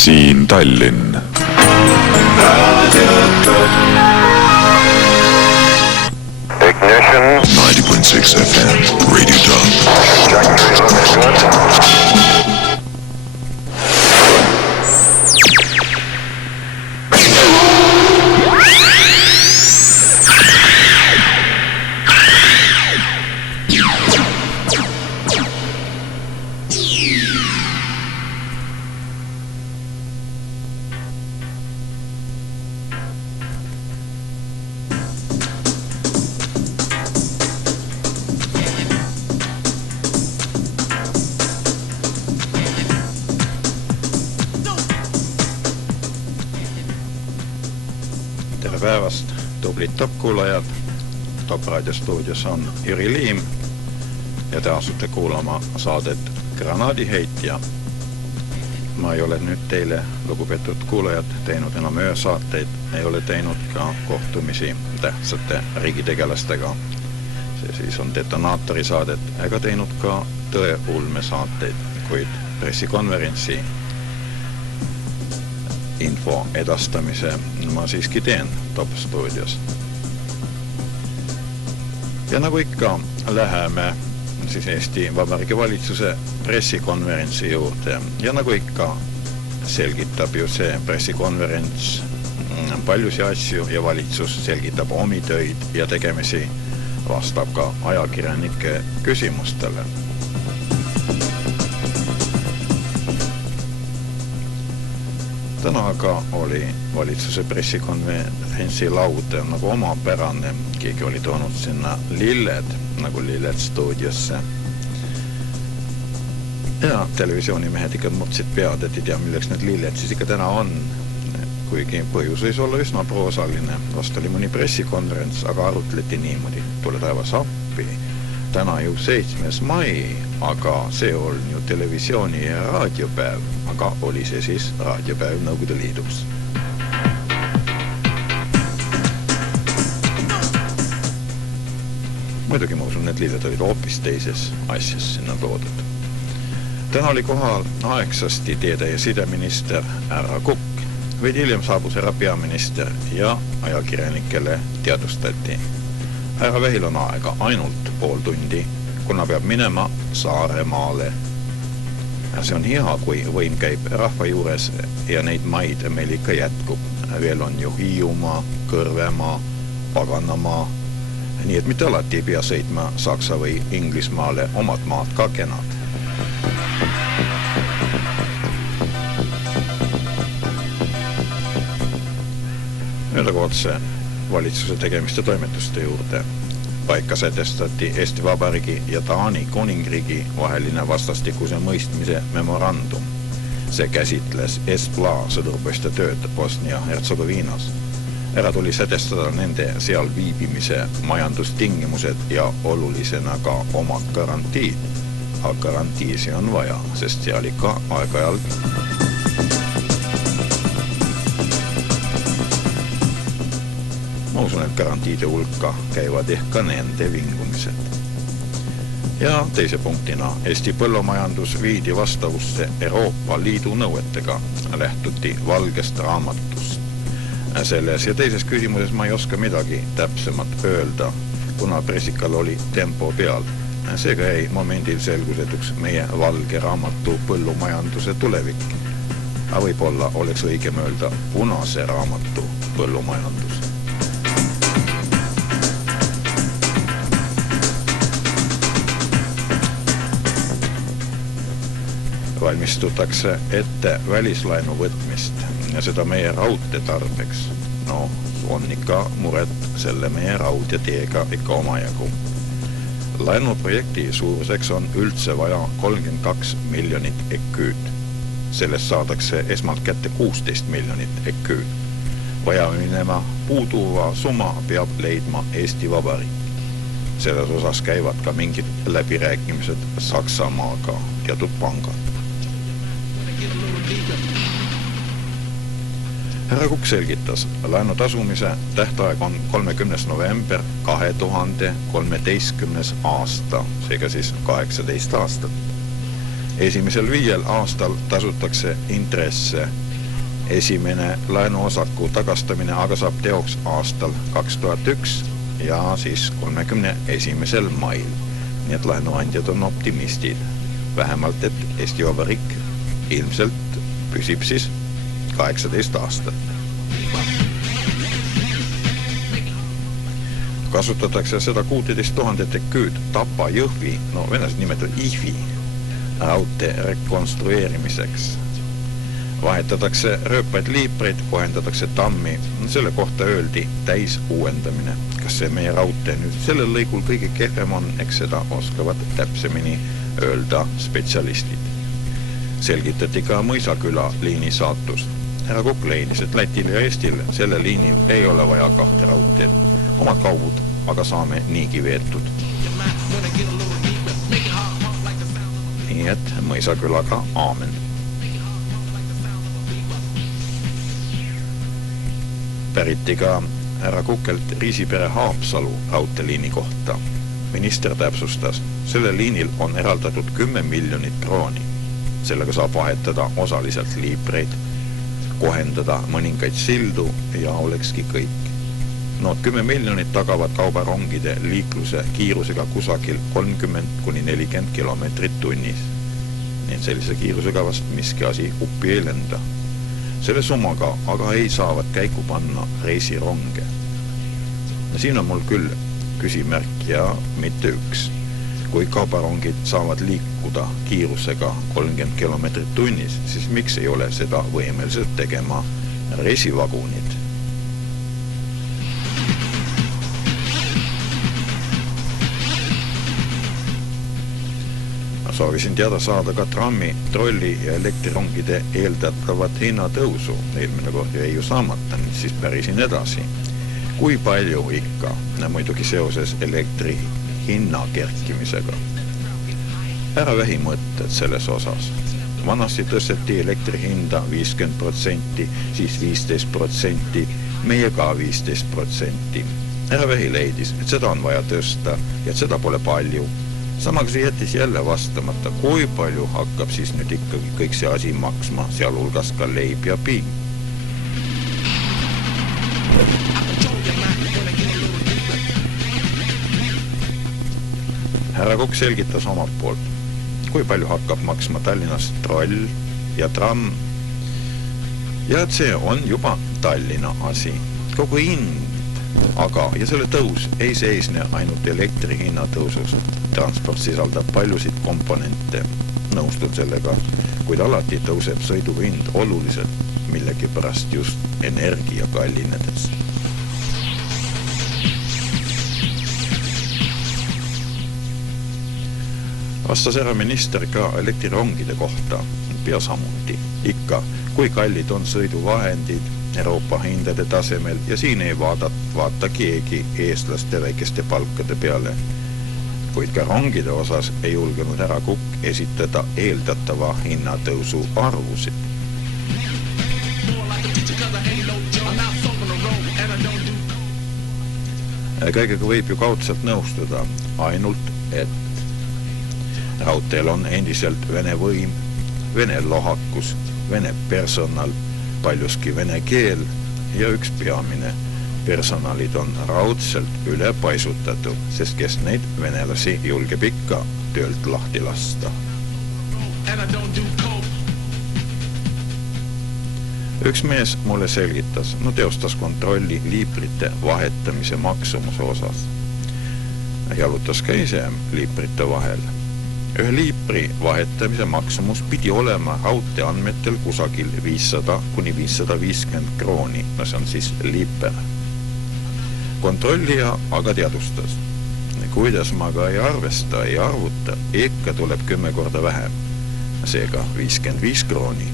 siin Tallinn. Ignition. 90.6 FM, Radio Top. Trajectory looks good. Päevast, tublit top-kuulajad. Top-raadio stuudios on Jüri Liim ja te asute kuulama saadet Granaadiheitja. Ma ei ole nüüd teile, lugupeetud kuulajad, teinud enam öösaateid, ei ole teinud ka kohtumisi tähtsate riigitegelastega. See siis on detonaatori saadet, ega teinud ka tõeulme saateid, kuid pressikonverentsi info edastamise ma siiski teen Top-stuudios. Ja nagu ikka läheme siis Eesti Vabariigi Valitsuse pressikonverentsi juurde. Ja nagu ikka selgitab ju see pressikonverents paljusi asju ja valitsus selgitab omi töid ja tegemisi, vastab ka ajakirjanike küsimustele. Täna aga oli valitsuse pressikonverentsi laud nagu omapärane. Keegi oli toonud sinna lilled, nagu lilled stuudiosse. Ja televisioonimehed ikka mõtlesid pead, et ei tea, milleks need lilled siis ikka täna on. Kuigi põhjus võis olla üsna proosaline. Vast oli mõni pressikonverents, aga arutleti niimoodi. Tule taevas appi. Täna ju 7. mai, aga see on ju televisiooni ja raadiopäev, aga oli see siis raadiopäev Nõukogude Liidus. Muidugi ma usun, et lilled olid hoopis teises asjas sinna toodud. Täna oli kohal aegsasti teede- ja sideminister härra Kukk. Veidi hiljem saabus härra peaminister ja ajakirjanikele teadvustati. Härra Vähil on aega ainult pool tundi, kuna peab minema Saaremaale. Ja see on hea, kui võim käib rahva juures ja neid maid meil ikka jätkub. Veel on ju Hiiumaa, Kõrvemaa, Paganamaa. Nii et mitte alati ei pea sõitma Saksa või Inglismaale, omad maad ka kenad. Nüüd aga otse valitsuse tegemiste toimetuste juurde. Paika sätestati Eesti Vabariigi ja Taani Kuningriigi vaheline vastastikuse mõistmise memorandum. See käsitles Espla sõdurpoiste tööd Bosnia-Hertsegoviinas. Ära tuli sätestada nende seal viibimise majandustingimused ja olulisena ka omad garantiid. Aga garantiisi on vaja, sest seal ikka aeg-ajalt ma usun, et garantiide hulka käivad ehk ka nende vingumised. Ja teise punktina Eesti põllumajandus viidi vastavusse Euroopa Liidu nõuetega, lähtuti valgest raamatust. Selles ja teises küsimuses ma ei oska midagi täpsemat öelda, kuna pressikal oli tempo peal. Seega jäi momendil selgusetuks meie valge raamatu põllumajanduse tulevik. Aga võib-olla oleks õigem öelda punase raamatu põllumajandus. Valmistutakse ette välislaenu võtmist ja seda meie raudtee tarbeks. No, on ikka muret selle meie raudteeteega ikka omajagu. Laenuprojekti suuruseks on üldse vaja 32 miljonit eküüd. Sellest saadakse esmalt kätte 16 miljonit eküüd. Vaja minema puuduva summa peab leidma Eesti Vabariik. Selles osas käivad ka mingid läbirääkimised Saksamaaga teatud pangad. Härra Kukk selgitas, laenu tasumise tähtaeg on 30. november 2013. aasta, seega siis 18 aastat. Esimesel 5 aastal tasutakse intresse Esimene laenuosaku tagastamine aga saab teoks aastal 2001 ja siis 31. mail. Nii et laenuandjad on optimistid. Vähemalt, et Eesti Vabariik ilmselt püsib siis 18 aastat. Kasutatakse seda 16 000 küüd Tapa Jõhvi, venelased nimetavad IFI, raudtee rekonstrueerimiseks. Vahetatakse rööpaid liipreid, kohendatakse tammi. Selle kohta öeldi täis uuendamine. Kas see meie raudtee nüüd sellel lõigul kõige kehvem on, eks seda oskavad täpsemini öelda spetsialistid. Selgitati ka Mõisaküla liini saatus. Härra Kukk leidis, et Lätil ja Eestil selle liinil ei ole vaja 2 raudteed. Omad kaubud aga saame niigi veetud. Nii et Mõisakülaga aamen. Päriti ka härra Kukelt Riisipere Haapsalu raudteeliini kohta. Minister täpsustas, selle liinil on eraldatud 10 miljonit krooni. Sellega saab vahetada osaliselt liipreid, kohendada mõningaid sildu ja olekski kõik. 10 miljonit tagavad kaubarongide liikluse kiirusega kusagil 30–40 kilomeetrit tunnis. Nii et sellise kiirusega vast miski asi uppi ei lenda. Selle summaga aga ei saavat käiku panna reisironge. Siin on mul küll küsimärk ja mitte üks. Kui kaubarongid saavad liikuda kiirusega 30 kilomeetrit tunnis, siis miks ei ole seda võimeliselt tegema reisivagunid? Soovisin teada saada ka trammi, trolli ja elektrirongide eeldatavat hinnatõusu. Eelmine kord jäi ju saamata, siis pärisin edasi. Kui palju ikka, muidugi seoses elektri hinna kerkimisega. Ära vähi mõtted selles osas. Vanasti tõsteti elektri hinda 50%, siis 15%, meie ka 15%. Ära vähi leidis, et seda on vaja tõsta ja et seda pole palju. Samaga see jättis jälle vastamata, kui palju hakkab siis nüüd ikkagi kõik see asi maksma, sealhulgas ka leib ja piim. Härra Kukk selgitas omalt poolt, kui palju hakkab maksma Tallinnas troll ja tramm. Ja et see on juba Tallinna asi. Kogu hind aga, ja selle tõus ei seisne ainult elektri hinna tõusust. Transport sisaldab paljusid komponente. Nõustun sellega, kuid alati tõuseb sõidu hind oluliselt, millegi pärast just energia kallinedes. Vastas ära minister ka elektrirongide kohta pea samuti. Ikka, kui kallid on sõiduvahendid Euroopa hindade tasemel ja siin ei vaata keegi eestlaste väikeste palkade peale. Kuid ka rongide osas ei julgenud härra Kukk esitada eeldatava hinnatõusu arvusid. Kõigega võib ju kaudselt nõustuda, ainult et raudteel on endiselt vene võim, vene lohakus, vene personal, paljuski vene keel ja üks peamine. Personalid on raudselt üle paisutatud, sest kes neid venelasi julgeb ikka töölt lahti lasta. Üks mees mulle selgitas, teostas kontrolli liiprite vahetamise maksumuse osas. Jalutas ka ise liiprite vahel. Ühe liipri vahetamise maksumus pidi olema raudtee andmetel kusagil 500–550 krooni, see on siis liiper. Kontrollija aga teadustas. Kuidas ma ka ei arvesta, ei arvuta, ikka tuleb 10 korda vähem, seega 55 krooni.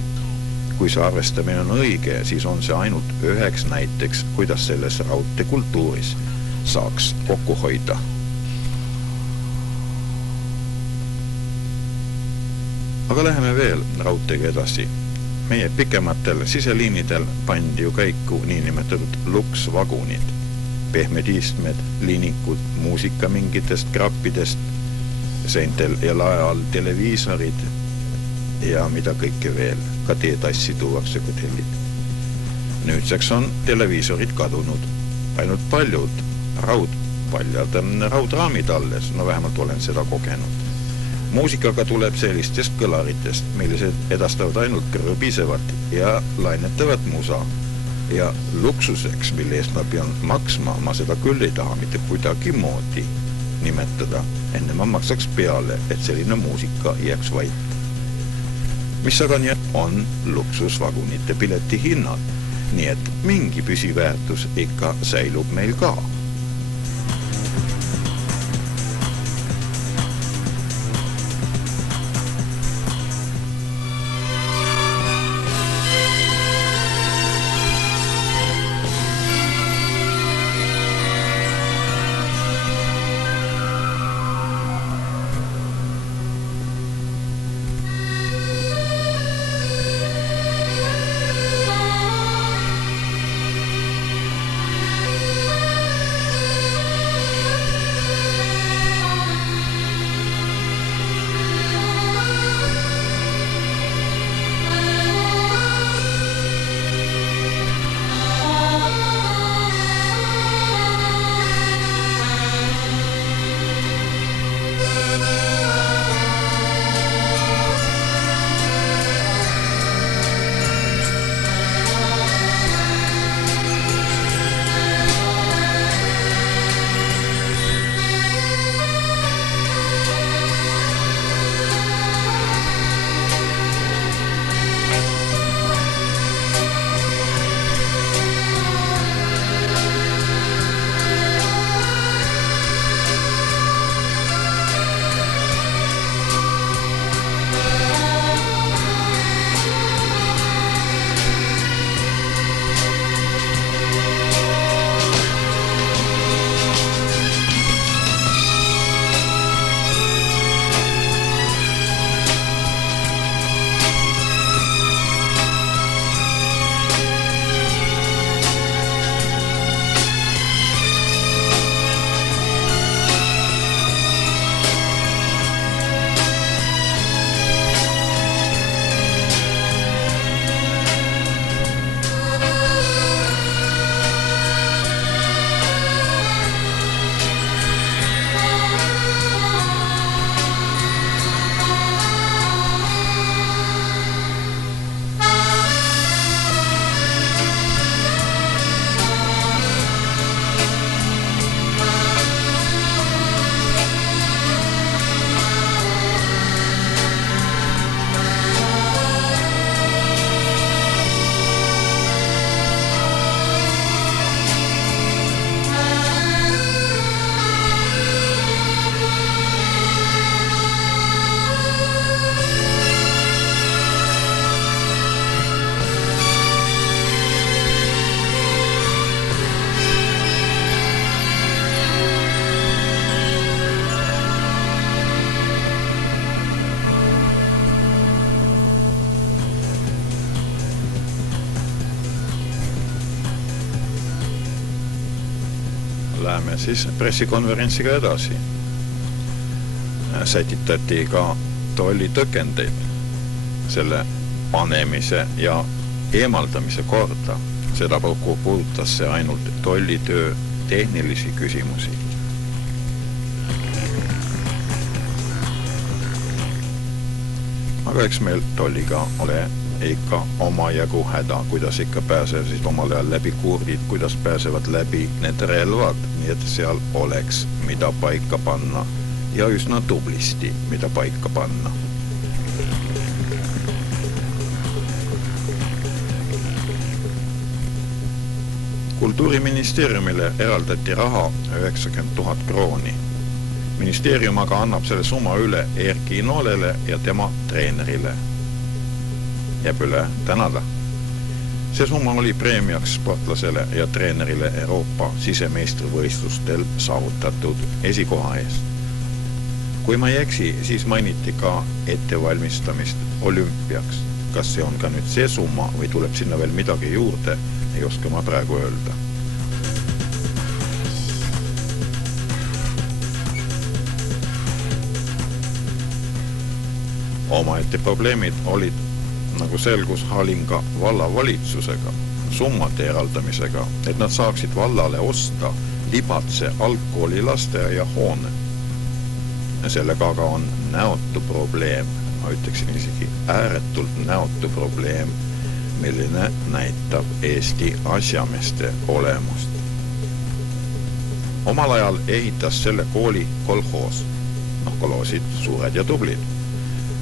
Kui see arvestamine on õige, siis on see ainult üheks näiteks, kuidas selles raudteekultuuris saaks kokku hoida. Aga läheme veel raudteega edasi. Meie pikematel siseliinidel pandi ju käiku niinimetatud luksvagunid, pehmed istmed, liinikud, muusika mingitest krappidest, seintel ja lae all televiisorid ja mida kõike veel, ka teetassi tuuakse hotellid. Nüüdseks on televiisorid kadunud. Ainult paljud raudraamid alles, no vähemalt olen seda kogenud. Muusikaga tuleb sellistest kõlaritest, millised edastavad ainult krõbisevat ja lainetavat musa. Ja luksuseks, mille eest ma pean maksma, ma seda küll ei taha mitte kuidagi moodi nimetada. Enne ma maksaks peale, et selline muusika jääks vait. Mis aga on luksusvagunite pileti hinnad, nii et mingi püsiväärtus ikka säilub meil ka. Läheme siis pressikonverentsiga edasi. Sätitati ka tollitõkendeid selle panemise ja eemaldamise korda. Seda puudutas see ainult tollitöö tehnilisi küsimusi. Aga eks meil tolliga ole ikka oma jagu häda, kuidas ikka pääsesid omal ajal läbi kurdid, kuidas pääsevad läbi need relvad, nii et seal oleks mida paika panna ja üsna tublisti mida paika panna. Kultuuriministeeriumile eraldati raha 90 000 krooni. Ministeerium aga annab selle summa üle Erki Noolele ja tema treenerile. Jääb üle tänada. See summa oli preemiaks sportlasele ja treenerile Euroopa sisemeistrivõistlustel saavutatud esikoha eest. Kui ma ei eksi, siis mainiti ka ettevalmistamist olümpiaks. Kas see on ka nüüd see summa või tuleb sinna veel midagi juurde, ei oska ma praegu öelda. Omaette probleemid olid, nagu selgus Halinga vallavalitsusega. summade eraldamisega, et nad saaksid vallale osta Libatse algkooli lasteaia hoone. Sellega aga on näotu probleem, ma ütleksin isegi ääretult näotu probleem, milline näitab Eesti asjameeste olemust. Omal ajal ehitas selle kooli kolhoos, kolhoosid suured ja tublid.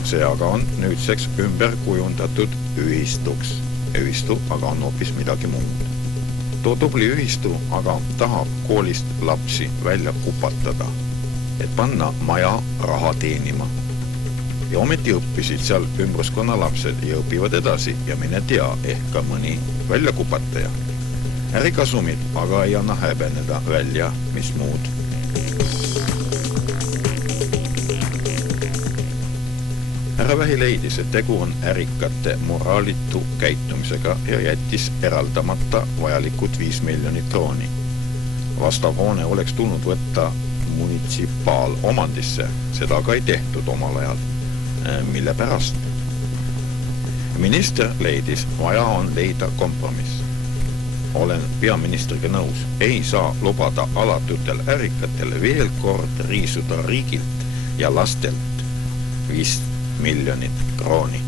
See aga on nüüdseks ümber kujundatud ühistuks. Ühistu aga on hoopis midagi muud. Too tubli ühistu aga tahab koolist lapsi välja kupatada, et panna maja raha teenima. Ja ometi õppisid seal ümbruskonna lapsed ja õpivad edasi ja mine tea, ehk ka mõni väljakupataja. Ärikasumid aga ei anna häbeneda välja, mis muud. Härra Vähi leidis, et tegu on ärikate moraalitu käitumisega ja jättis eraldamata vajalikud 5 miljonit krooni. Vastav hoone oleks tulnud võtta munitsipaalomandisse, seda aga ei tehtud omal ajal. Mille pärast? Minister leidis, vaja on leida kompromiss. Olen peaministriga nõus, ei saa lubada alatutel ärikatel veel kord riisuda riigilt ja lastelt 5 miljonit krooni.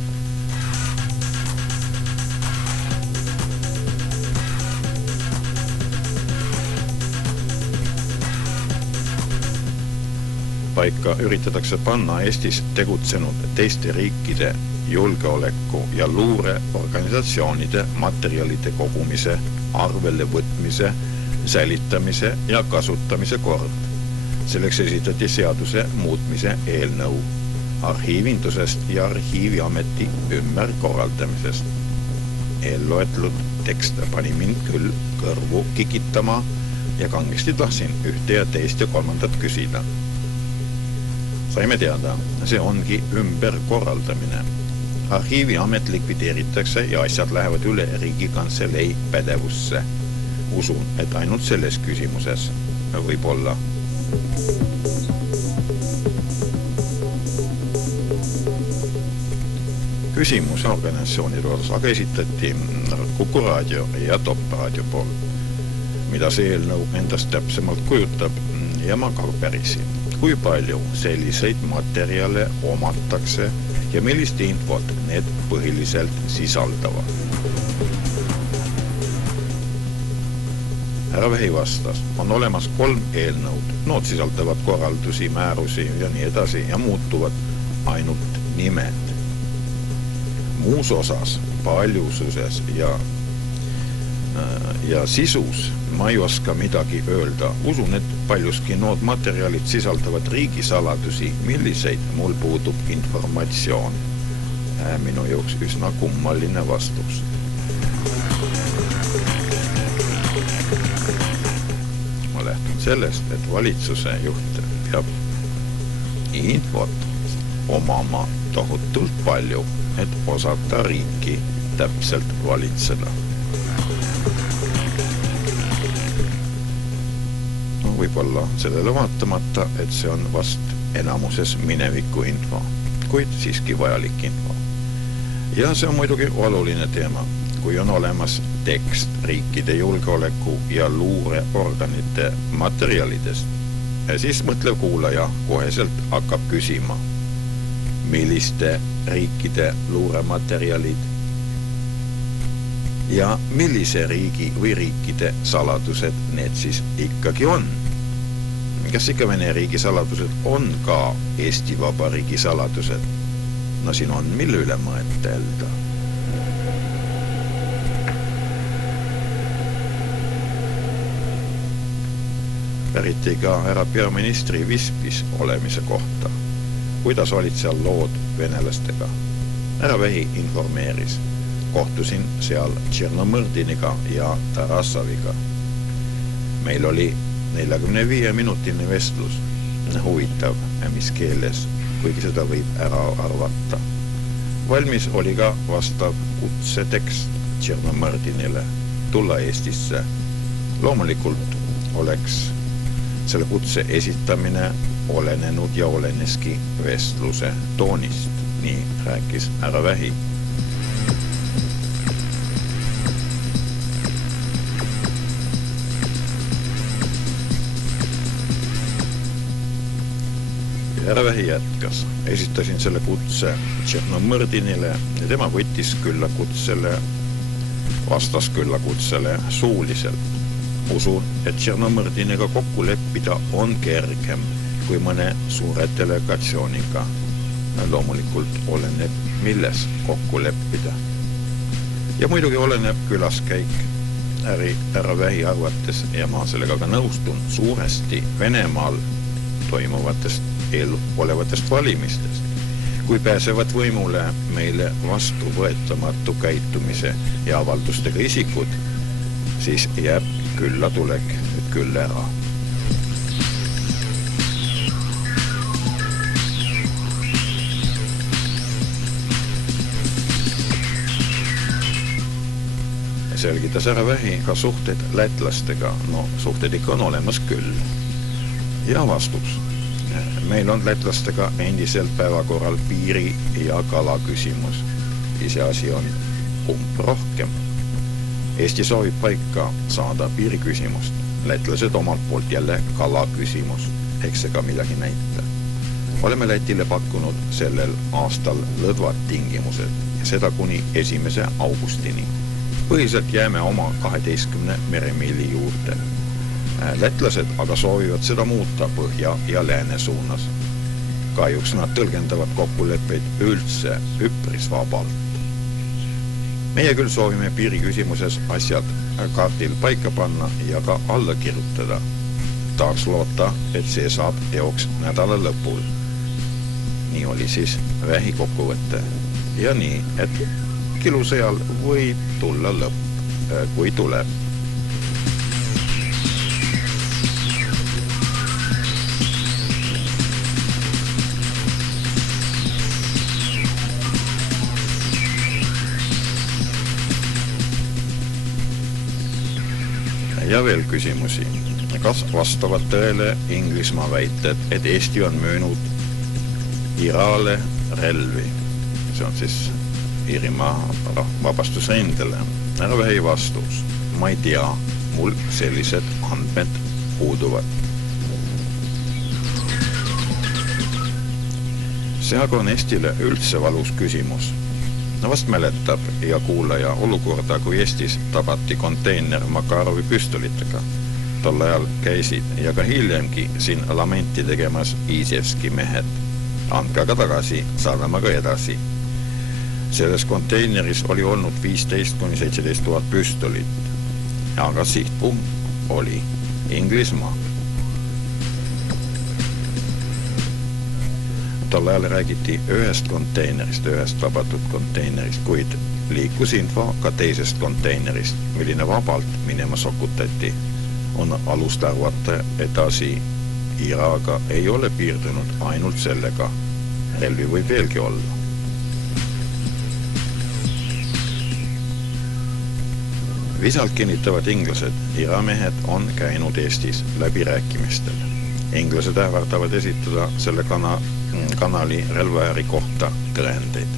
Paika üritatakse panna Eestis tegutsenud teiste riikide julgeoleku ja luureorganisatsioonide materjalide kogumise, arvele võtmise, säilitamise ja kasutamise kord. Selleks esitati seaduse muutmise eelnõu arhiivindusest ja arhiiviameti ümberkorraldamisest. Eelloetlud tekst pani mind küll kõrvu kikitama ja kangesti tahtsin ühte ja teist ja kolmandat küsida. Saime teada, see ongi ümberkorraldamine. Arhiiviamet likvideeritakse ja asjad lähevad üle Riigikantselei pädevusse. Usun, et ainult selles küsimuses võib olla. Küsimus organisatsioonide osas aga esitati Kuku raadio ja Top raadio poolt, mida see eelnõu endast täpsemalt kujutab ja ma ka pärisin. Kui palju selliseid materjale omatakse ja millist infot need põhiliselt sisaldavad? Härra Vähi vastas, on olemas 3 eelnõud. Nood sisaldavad korraldusi, määrusi ja nii edasi ja muutuvad ainult nimed. Muus osas, paljususes ja sisus ma ei oska midagi öelda. Usun, et paljuski nood materjalid sisaldavad riigisaladusi, milliseid mul puudub informatsioon. Minu jaoks üsna kummaline vastus. Ma lähtun sellest, et valitsuse juht peab infot omama tohutult palju, et osata riiki täpselt valitseda. Võib-olla sellele vaatamata, et see on vast enamuses mineviku info, kuid siiski vajalik info. Ja see on muidugi oluline teema, kui on olemas tekst riikide julgeoleku ja luureorganite materjalidest. Ja siis mõtlev kuulaja koheselt hakkab küsima, milliste riikide luurematerjalid ja millise riigi või riikide saladused need siis ikkagi on. Kas ikka Vene riigi saladused on ka Eesti Vabariigi saladused? No siin on mille üle mõelda. Päriti ka härra peaministri Vispis olemise kohta. Kuidas olid seal lood venelastega? Härra Vähi informeeris. Kohtusin seal Tšernomõrdiniga ja Tarasoviga. Meil oli 45-minutine vestlus. Huvitav, mis keeles, kuigi seda võib ära arvata. Valmis oli ka vastav kutsetekst Tšernomõrdinile tulla Eestisse. Loomulikult oleks selle kutse esitamine olenenud ja oleneski vestluse toonist. Nii rääkis härra Vähi. Järvehi jätkas. Esitasin selle kutse Tšernomõrdinile ja tema võttis vastas küllakutsele suuliselt. Usun, et Tšernomõrdiniga kokku leppida on kergem kui mõne suure delegatsiooniga. Loomulikult oleneb, milles kokku leppida. Ja muidugi oleneb külaskäik härra Vähi arvates ja ma sellega ka nõustun suuresti Venemaal toimuvatest olevatest valimistest. Kui pääsevad võimule meile vastuvõetamatu käitumise ja avaldustega isikud, siis jääb küllatulek nüüd küll ära. Selgitas härra Vähi ka suhted lätlastega. No, suhted ikka on olemas küll. Ja vastus. Meil on lätlastega endiselt päevakorral piiri ja kala küsimus. Iseasi on rohkem. Eesti soovib paika saada piiri küsimust. Lätlased omalt poolt jälle kala küsimus. Eks see ka midagi näita. Oleme Lätile pakkunud sellel aastal lõdvad tingimused ja seda kuni 1. augustini. Põhiselt jääme oma 12 meremiili juurde. Lätlased aga soovivad seda muuta põhja ja lääne suunas. Kahjuks nad tõlgendavad kokkuleppeid üldse üpris vabalt. Meie küll soovime piiri küsimuses asjad kaardil paika panna ja ka alla kirjutada. Tahaks loota, et see saab teoks nädala lõpul. Nii oli siis Vähi kokkuvõte. Ja nii, et kilusõjal võib tulla lõpp, kui tuleb. Ja veel küsimusi. Kas vastavad tõele Inglismaa väited, et Eesti on möönud Iraale relvi? See on siis Iirimaa vabastusrindele. Härra Vähi vastus. Ma ei tea, mul sellised andmed puuduvad. See aga on Eestile üldse valus küsimus. No vast mäletab ja kuulaja olukorda, kui Eestis tabati konteiner Makarovi püstolitega. Tol ajal käisid ja ka hiljemgi siin lamenti tegemas Iisevski mehed. Andke aga tagasi, saadame ka edasi. Selles konteineris oli olnud 15–17 000 püstolit. Aga sihtpunkt oli Inglismaa. Tol ajal räägiti ühest konteinerist, ühest vabatud konteinerist, kuid liikus info ka teisest konteinerist, milline vabalt minema sokutati. On alust arvata edasi. Iraaga ei ole piirdunud ainult sellega. Relvi võib veelgi olla. Visalt kinnitavad inglased, iramehed on käinud Eestis läbirääkimistel. Inglased ähvardavad esitada selle kanali relvaääri kohta tõendeid.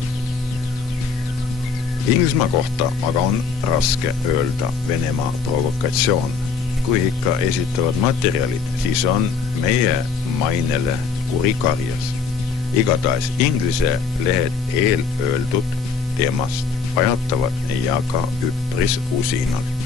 Inglismaa kohta aga on raske öelda Venemaa provokatsioon. Kui ikka esitavad materjalid, siis on meie mainele kurikarjas. Igatahes Inglise lehed eelööldud teemast pajatavad ja ka üpris usinalt.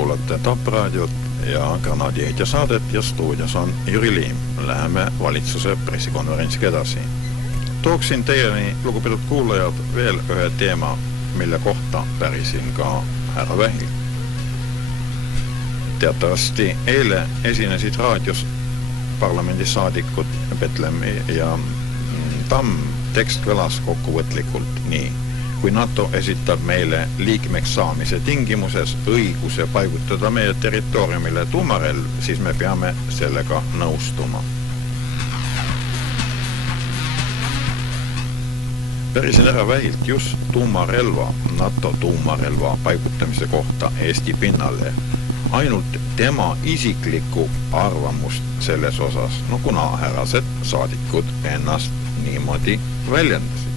kuulate Tapraadiot ja Granadiheitja saadet ja stuudios on Jüri Liim. Läheme valitsuse pressikonverentsiga edasi. Tooksin teieni, lugupeetud kuulajad, veel ühe teema, mille kohta pärisin ka härra Vähil. Teatavasti eile esinesid raadios parlamendisaadikud Petlemmi ja Tamm. Tekst kõlas kokkuvõtlikult nii. Kui NATO esitab meile liikmeks saamise tingimuses õiguse paigutada meie territooriumile tuumarelv, siis me peame sellega nõustuma. Pärisin ära Vähilt just tuumarelva, NATO tuumarelva paigutamise kohta Eesti pinnale. Ainult tema isiklikku arvamust selles osas, kuna härrased saadikud ennast niimoodi väljendasid.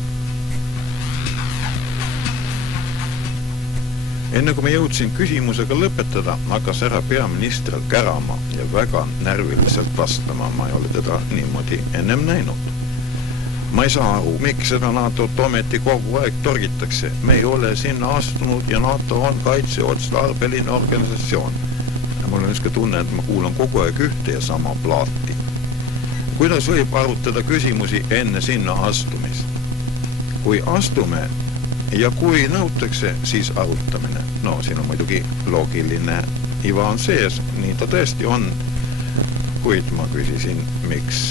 Enne kui me jõudsin küsimusega lõpetada, hakkas härra peaministril kärama ja väga närviliselt vastama. Ma ei ole teda niimoodi ennem näinud. Ma ei saa aru, miks seda NATO-t ometi kogu aeg torgitakse. Me ei ole sinna astunud ja NATO on kaitseotstarbeline organisatsioon. Ja mul on niisugune tunne, et ma kuulan kogu aeg ühte ja sama plaati. Kuidas võib arutada küsimusi enne sinna astumist? Kui astume ja kui nõutakse, siis arutamine. Siin on muidugi loogiline iva on sees, nii ta tõesti on. Kuid ma küsisin, miks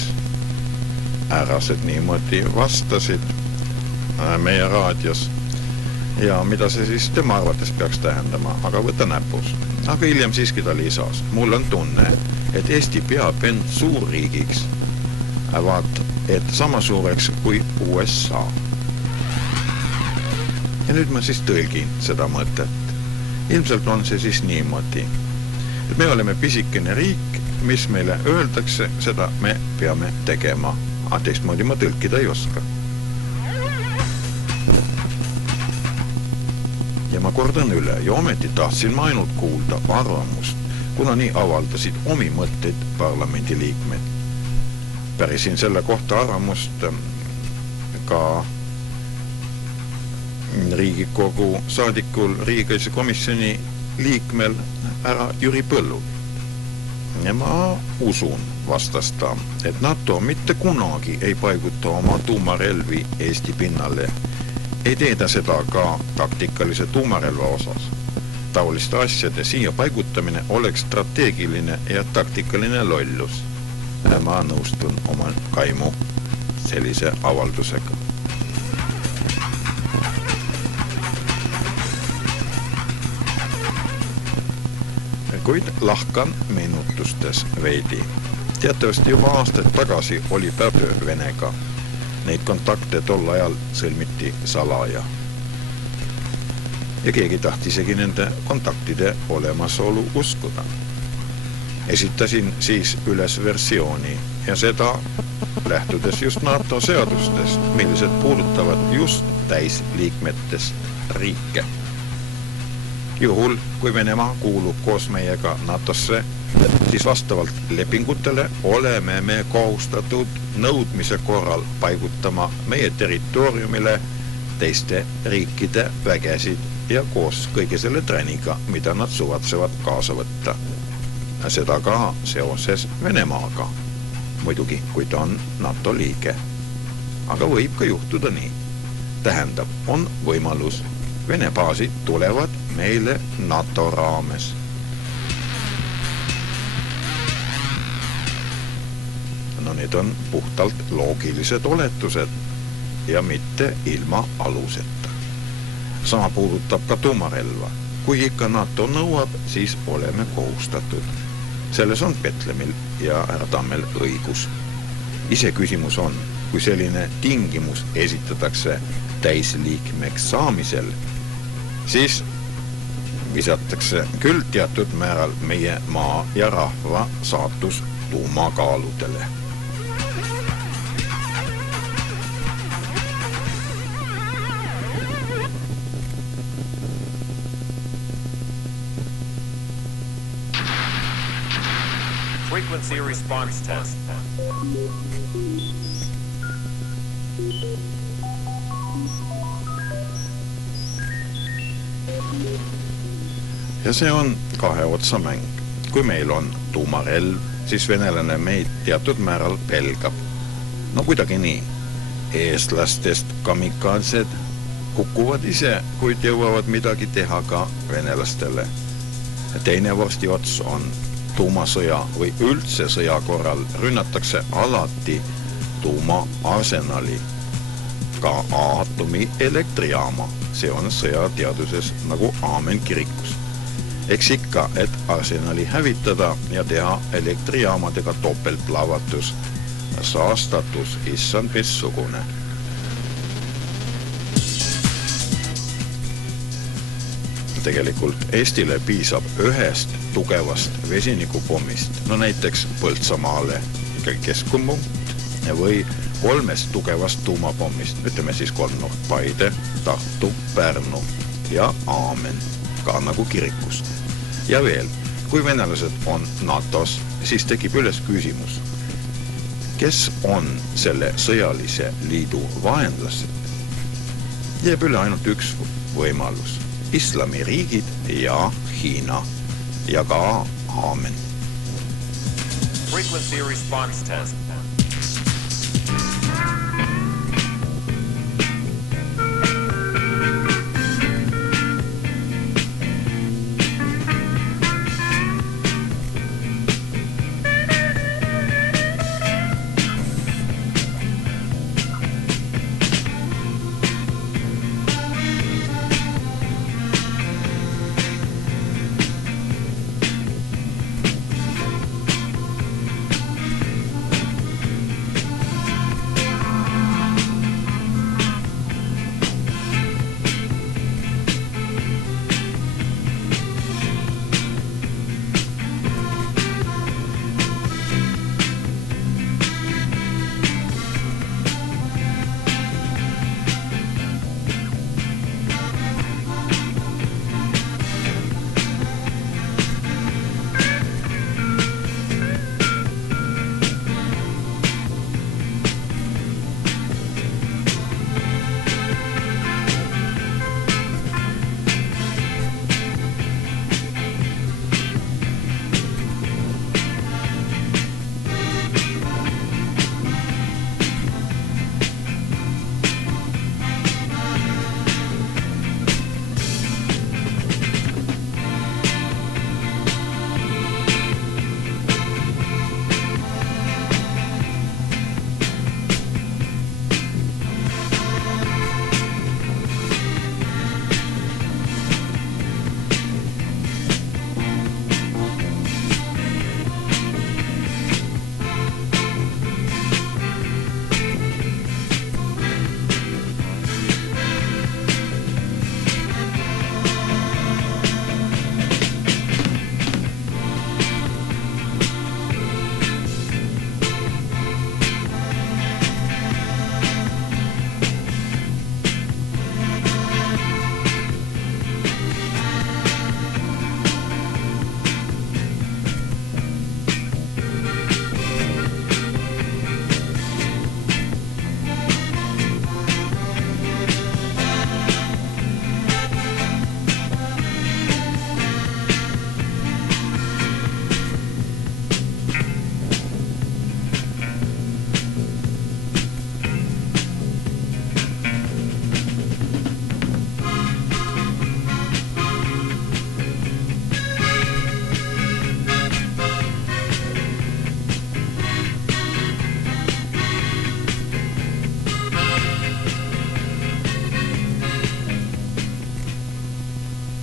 härrased niimoodi vastasid meie raadios ja mida see siis tema arvates peaks tähendama, aga võta näpus. Aga hiljem siiski ta lisas. Mul on tunne, et Eesti peab end suurriigiks, et sama suureks kui USA. Ja nüüd ma siis tõlgin seda mõtet. Ilmselt on see siis niimoodi, et me oleme pisikene riik, mis meile öeldakse, seda me peame tegema. Aga teistmoodi ma tõlkida ei oska. Ja ma kordan üle ja ometi tahtsin ma ainult kuulda arvamust, kuna nii avaldasid omi mõtteid parlamendi liikmed. Pärisin selle kohta arvamust ka Riigikogu saadikul riigikaitsekomisjoni liikmel härra Jüri Põllul. Ja ma usun, vastas ta, et NATO mitte kunagi ei paiguta oma tuumarelvi Eesti pinnale. Ei teeda seda ka taktikalise tuumarelva osas. Taoliste asjade siia paigutamine oleks strateegiline ja taktikaline lollus. Ma nõustun oma kaimu sellise avaldusega. Kuid lahkan meenutustes veidi. Teatavasti juba aastaid tagasi oli päev Venega. Neid kontakte tol ajal sõlmiti salaja. Ja keegi tahtisegi nende kontaktide olemasolu uskuda. Esitasin siis üles versiooni ja seda lähtudes just NATO seadustest, millised puudutavad just täisliikmetest riike. Juhul, kui Venemaa kuulub koos meiega NATOsse, siis vastavalt lepingutele oleme me kohustatud nõudmise korral paigutama meie territooriumile teiste riikide vägesid ja koos kõige selle träniga, mida nad suvatsevad kaasa võtta. Seda ka seoses Venemaaga. Muidugi, kui ta on NATO liige. Aga võib ka juhtuda nii. Tähendab, on võimalus. Vene baasid tulevad meile NATO raames. Need on puhtalt loogilised oletused ja mitte ilma aluseta. Sama puudutab ka tuumarelva. Kui ikka NATO nõuab, siis oleme kohustatud. Selles on Petlemil ja härra Tammel õigus. Ise küsimus on, kui selline tingimus esitatakse täisliikmeks saamisel, siis visatakse küll teatud määral meie maa ja rahva saatus tuumakaaludele. Frequency response test. Ja see on kahe otsa mäng. Kui meil on tuumarelv, siis venelane meid teatud määral pelgab. No kuidagi nii. Eestlastest kamikaansed hukkuvad ise, kuid jõuavad midagi teha ka venelastele. Teine vorsti ots on tuumasõja või üldse sõja korral rünnatakse alati tuumaarsenali, ka aatomi elektrijaama. See on sõjateaduses nagu aamen kirikus. Eks ikka, et arsenali hävitada ja teha elektrijaamadega topeltplavatus, saastatus issand missugune. Tegelikult Eestile piisab ühest tugevast vesinikupommist, no näiteks Põltsamaale ikkagi keskpunkt või 3 tugevast tuumapommist, ütleme siis 3 Paide, Tartu, Pärnu ja aamen, ka nagu kirikus. Ja veel, kui venelased on NATOs, siis tekib üles küsimus, kes on selle sõjalise liidu vaenlased? Jääb üle ainult üks võimalus. Islamiriigid ja Hiina ja ka aamen. Frequency response test.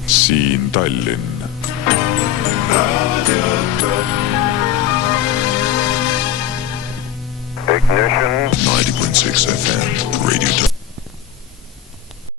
Siin Tallinn. 90.6 FM, Radio Dome.